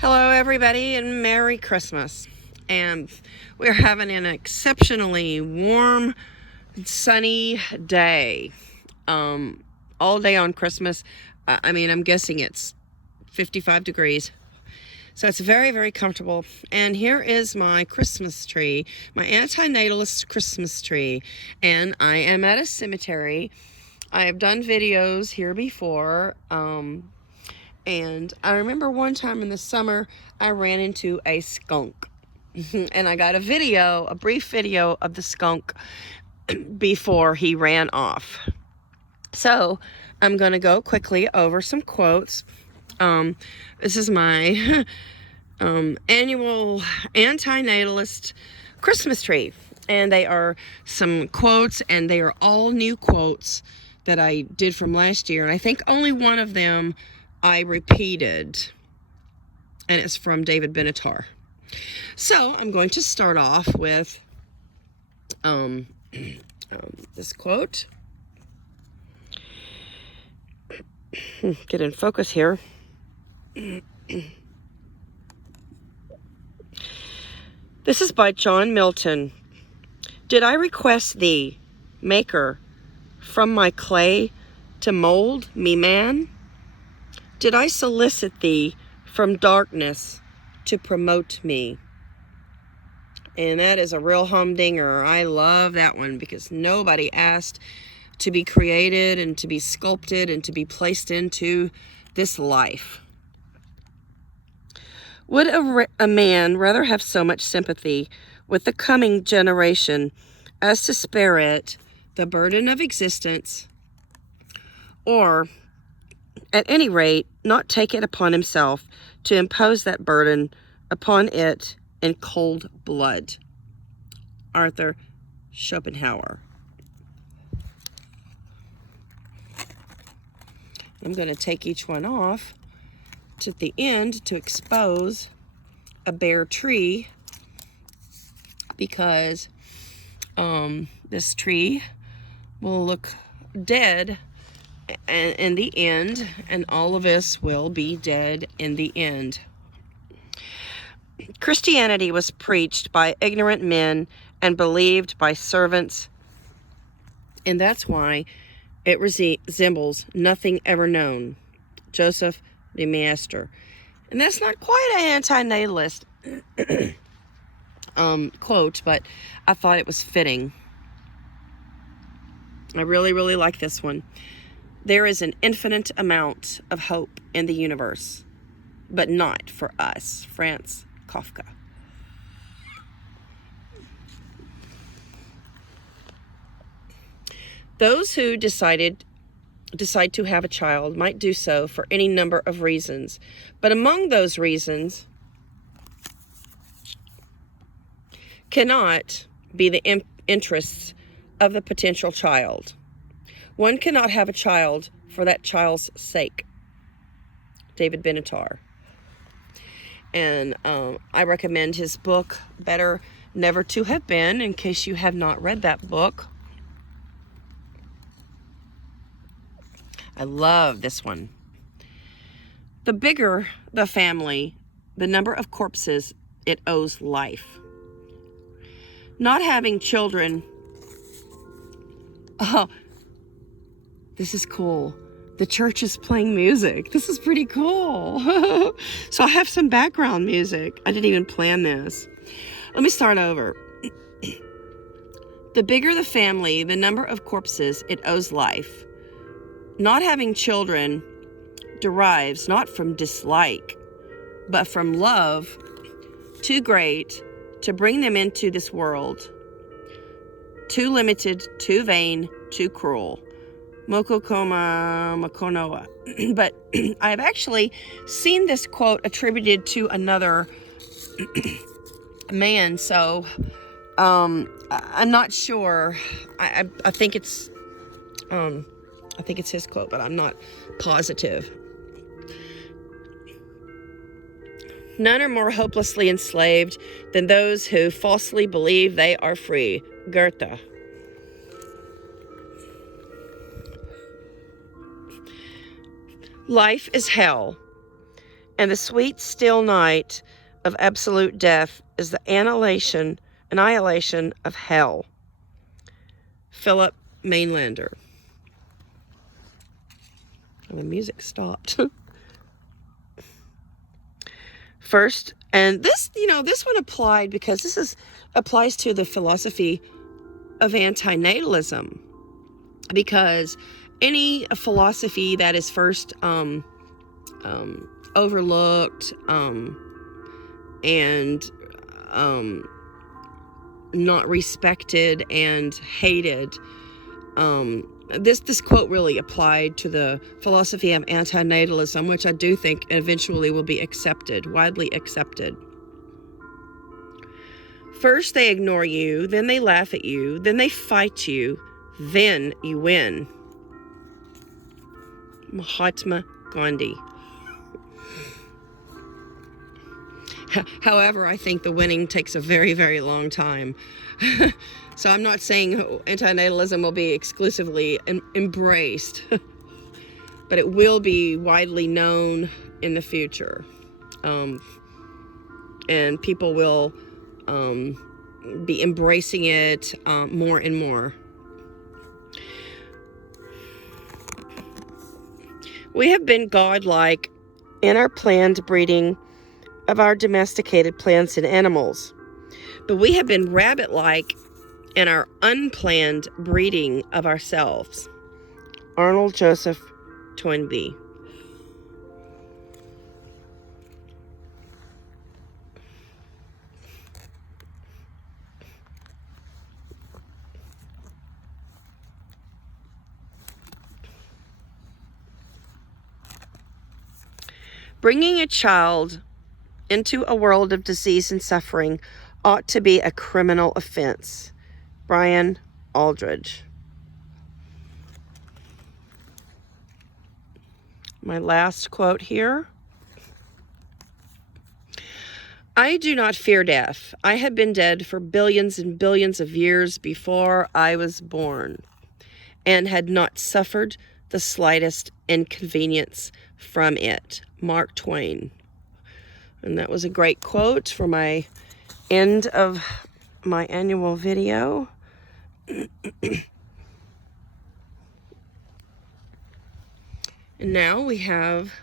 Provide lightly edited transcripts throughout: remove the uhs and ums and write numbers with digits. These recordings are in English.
Hello, everybody, and Merry Christmas. And we're having an exceptionally warm, sunny day. All day on Christmas. I'm guessing it's 55 degrees. So it's very, very comfortable. And here is my Christmas tree, my Antinatalist Christmas tree. And I am at a cemetery. I have done videos here before. And I remember one time in the summer, I ran into a skunk. And I got a brief video of the skunk before he ran off. So I'm going to go quickly over some quotes. This is my annual Antinatalist Christmas tree. And they are some quotes, and they are all new quotes that I did from last year. And I think only one of them I repeated, and it's from David Benatar. So I'm going to start off with this quote. Get in focus here. This is by John Milton. Did I request thee, Maker, from my clay to mold me man? Did I solicit thee from darkness to promote me? And that is a real humdinger. I love that one because nobody asked to be created and to be sculpted and to be placed into this life. Would a man rather have so much sympathy with the coming generation as to spare it the burden of existence, or at any rate, not take it upon himself to impose that burden upon it in cold blood? Arthur Schopenhauer. I'm going to take each one off to the end to expose a bare tree, because this tree will look dead in the end, and all of us will be dead in the end. Christianity was preached by ignorant men and believed by servants, and that's why it resembles nothing ever known. Joseph de Maistre. And that's not quite an antinatalist quote, but I thought it was fitting. I really, really like this one. There is an infinite amount of hope in the universe, but not for us. Franz Kafka. Those who decide to have a child might do so for any number of reasons, but among those reasons cannot be the interests of the potential child. One cannot have a child for that child's sake. David Benatar. And I recommend his book, Better Never to Have Been, in case you have not read that book. I love this one. The bigger the family, the number of corpses it owes life. Not having children. Oh, this is cool. The church is playing music. This is pretty cool. So I have some background music. I didn't even plan this. Let me start over. The bigger the family, the number of corpses it owes life. Not having children derives not from dislike, but from love too great to bring them into this world. Too limited, too vain, too cruel. Mokokoma Makonoa. But I have actually seen this quote attributed to another man, so I'm not sure. I think it's his quote, but I'm not positive. None are more hopelessly enslaved than those who falsely believe they are free. Goethe. Life is hell, And the sweet still night of absolute death is the annihilation of hell. Philip Mainlander. And the music stopped. First, and this, this one applied because applies to the philosophy of antinatalism. Because any philosophy that is first overlooked and not respected and hated, this quote really applied to the philosophy of antinatalism, which I do think eventually will be widely accepted. First they ignore you, then they laugh at you, then they fight you, then you win. Mahatma Gandhi. However, I think the winning takes a very, very long time. So I'm not saying antinatalism will be exclusively embraced, but it will be widely known in the future. And people will be embracing it more and more. We have been godlike in our planned breeding of our domesticated plants and animals, but we have been rabbit-like in our unplanned breeding of ourselves. Arnold Joseph Toynbee. Bringing a child into a world of disease and suffering ought to be a criminal offense. Brian Aldridge. My last quote here. I do not fear death. I have been dead for billions and billions of years before I was born, and had not suffered the slightest inconvenience from it. Mark Twain. And that was a great quote for my end of my annual video. And now we have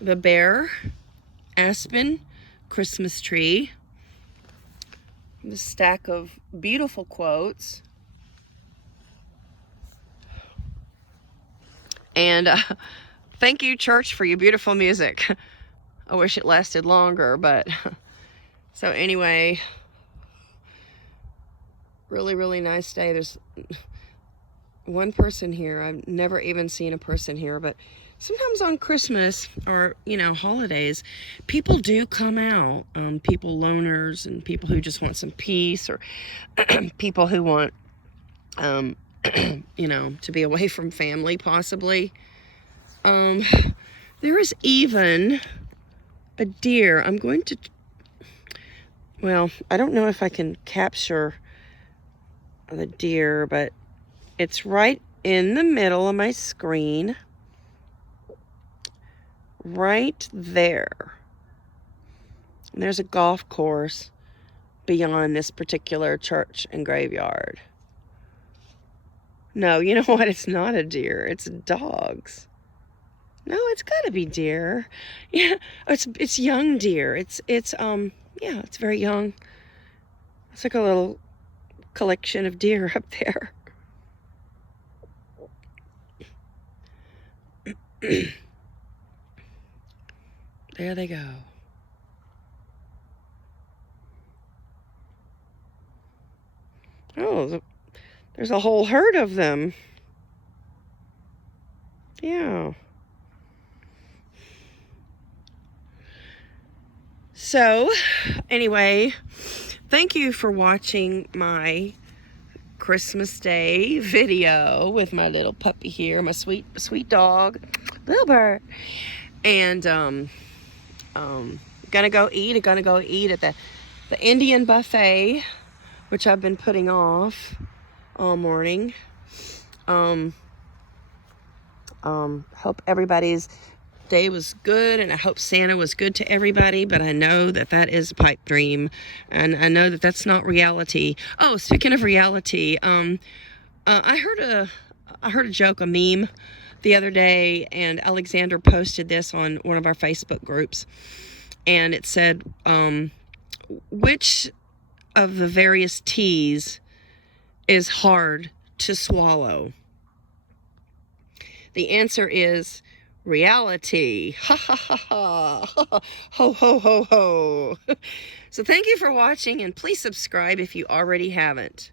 the Bear Aspen Christmas tree. The stack of beautiful quotes. And thank you, church, for your beautiful music. I wish it lasted longer, but so anyway, really, really nice day. There's one person here. I've never even seen a person here, but sometimes on Christmas or, holidays, people do come out. People loners and people who just want some peace, or people who want, to be away from family, possibly. There is even a deer. I don't know if I can capture the deer, but it's right in the middle of my screen. Right there. And there's a golf course beyond this particular church and graveyard. No, you know what? It's not a deer. It's dogs. No, it's gotta be deer. Yeah, it's young deer. It's very young. It's like a little collection of deer up there. There they go. Oh, there's a whole herd of them. Yeah. So, anyway, thank you for watching my Christmas Day video with my little puppy here, my sweet, sweet dog, Wilbur. And, gonna go eat at the Indian buffet, which I've been putting off all morning. Hope everybody's day was good, and I hope Santa was good to everybody, but I know that that is a pipe dream, and I know that that's not reality. Oh, speaking of reality, I heard a joke, a meme, the other day, and Alexander posted this on one of our Facebook groups, and it said, which of the various teas is hard to swallow? The answer is reality. Ha ha ha ha. Ho ho ho ho. So thank you for watching, and please subscribe if you already haven't.